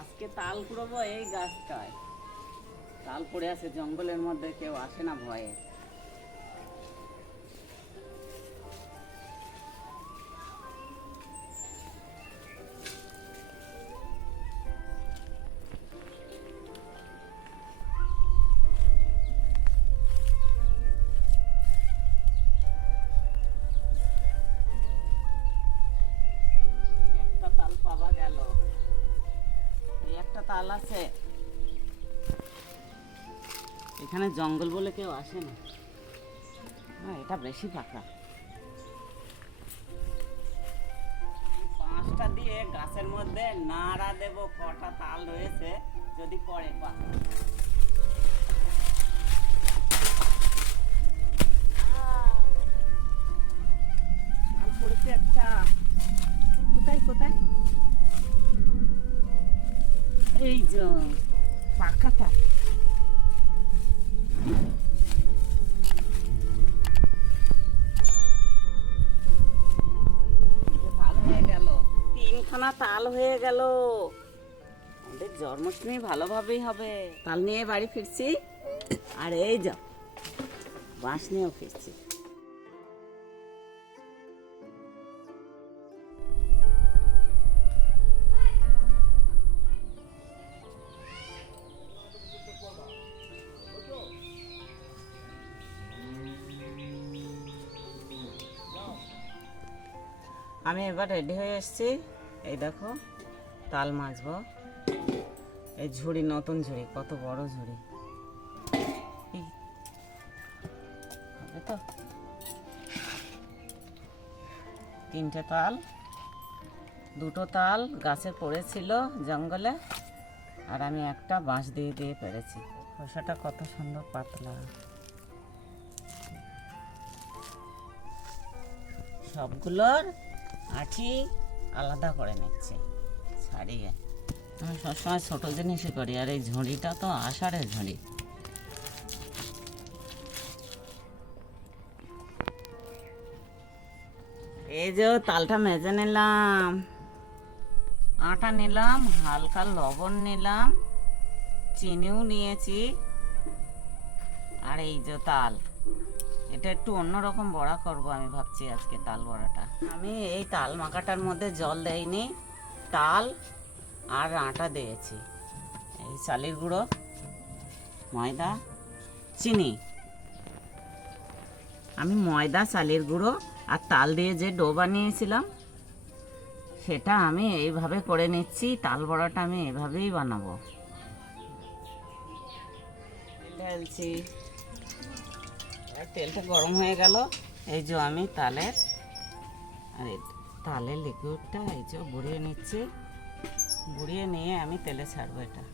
আজকে তাল কুড়বো এই গাছটায়। তাল পড়ে আছে জঙ্গলের মধ্যে কেউ আসে না ভয়ে। তাল আছে। এখানে জঙ্গল বলে কেউ আসে না। হ্যাঁ এটা বেশি ফাঁকা। পাঁচটা দিয়ে গাছের মধ্যে নাড়া দেব, কটা তাল রয়েছে, যদি পড়ে, পা। এই যে হয়ে গেল। তিনখানা তাল হয়ে গেল। আমাদের জন্মাষ্টমী ভালোভাবেই হবে। তাল নিয়ে বাড়ি ফিরছি। আর এই যা, বাঁশ নিয়েও ফিরছি। আমি এবার রেডি হয়ে এসেছি। এই দেখো, তাল মাছবো এই ঝুড়ি, নতুন ঝুড়ি, কত বড় ঝুড়ি। হবে তো? তিনটে তাল, দুটো তাল গাছে পড়েছিল জঙ্গলে, আর আমি একটা বাঁশ দিয়ে দিয়ে পেরেছি। খোসাটা কত সুন্দর পাতলা। সবগুলোর আঠি আলাদা করে নিচ্ছি। ছাড়িয়ে। আমি সবসময় ছোটো জিনিসই করি, আর এই ঝুড়িটা তো আষাঢ়ের ঝুড়ি। এই যে তালটা মেজে নিলাম। আটা নিলাম, হালকা লবণ নিলাম, চিনিও নিয়েছি, আর এই যে তাল। এটা একটু অন্যরকম বড়া করব আমি ভাবছি আজকে তাল বড়াটা। আমি এই তাল মাখাটার মধ্যে জল দেইনি, তাল আর আটা দিয়েছি। এই চালের গুঁড়ো, ময়দা, চিনি। আমি ময়দা, চালের গুঁড়ো আর তাল দিয়ে যে ডো বানিয়েছিলাম, সেটা আমি এইভাবে করে নিচ্ছি, তাল বড়াটা আমি এভাবেই বানাবো। ঢালছি। তেলটা গরম হয়ে গেল। এই যে আমি তালের, আর তালের লিকুইডটা এই যে বুড়িয়ে নিচ্ছি। বুড়িয়ে নিয়ে আমি তেলে ছাড়বো এটা।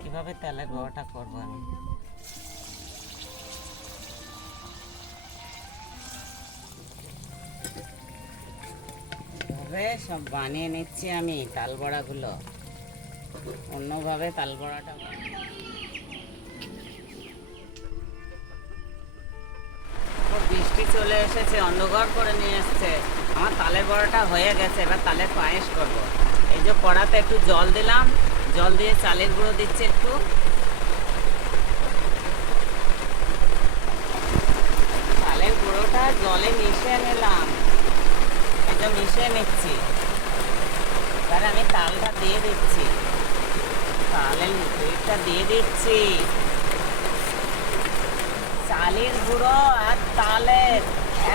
কীভাবে তেলের বড়াটা করব আমি? সব বানিয়ে নিচ্ছি আমি তাল বড়াগুলো। অন্যভাবে তাল বড়াটা বৃষ্টি চলে এসেছে, অন্ধকার করে নিয়ে এসছে। আমার তালের বড়াটা হয়ে গেছে, এবার তালের পায়েস করব। এই যে কড়াতে একটু জল দিলাম, জল দিয়ে চালের গুঁড়ো দিচ্ছি একটু। চালের গুঁড়োটা জলে মিশিয়ে নিলাম। যে মিশিয়ে নিচ্ছি। এবার আমি তালটা দিয়ে দিচ্ছি। তালের দিয়ে দিচ্ছি। চালের গুঁড়ো আর তালের।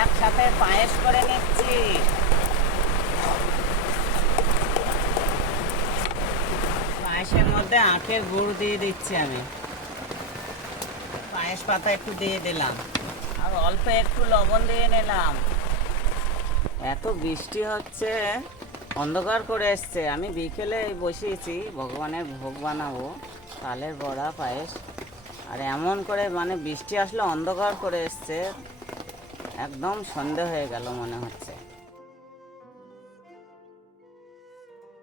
একসাথে পায়েস করে নিচ্ছি। পায়েসের মধ্যে আখের গুড় দিয়ে দিচ্ছি আমি। পায়েস পাতা একটু দিয়ে দিলাম। আর অল্প একটু লবণ দিয়ে নিলাম। এত বৃষ্টি হচ্ছে, অন্ধকার করে এসছে। আমি বিকেলে বসিয়েছি, ভগবানের ভোগ বানাবো। তালের বড়া, পায়েস। আর এমন করে মানে বৃষ্টি আসলে অন্ধকার করে এসছে একদম সন্ধে হয়ে গেল মনে হচ্ছে।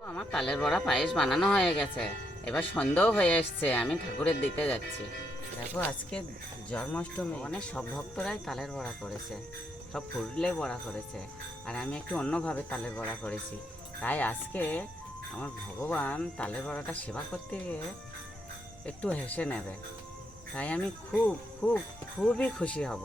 আমার তালের বড়া পায়েস বানানো হয়ে গেছে এবার সন্ধ্যেও হয়ে এসছে আমি ঠাকুরের দিতে যাচ্ছি। দেখো আজকে জন্মাষ্টমী। মানে সব ভক্তরাই তালের বড়া করেছে সব ফুটলে বড়া করেছে আর আমি একটু অন্যভাবে তালের বড়া করেছি। তাই আজকে আমার ভগবান তালের বড়াটা সেবা করতে গিয়ে একটু হেসে নেবে। তাই আমি খুব খুব খুবই খুশি হব।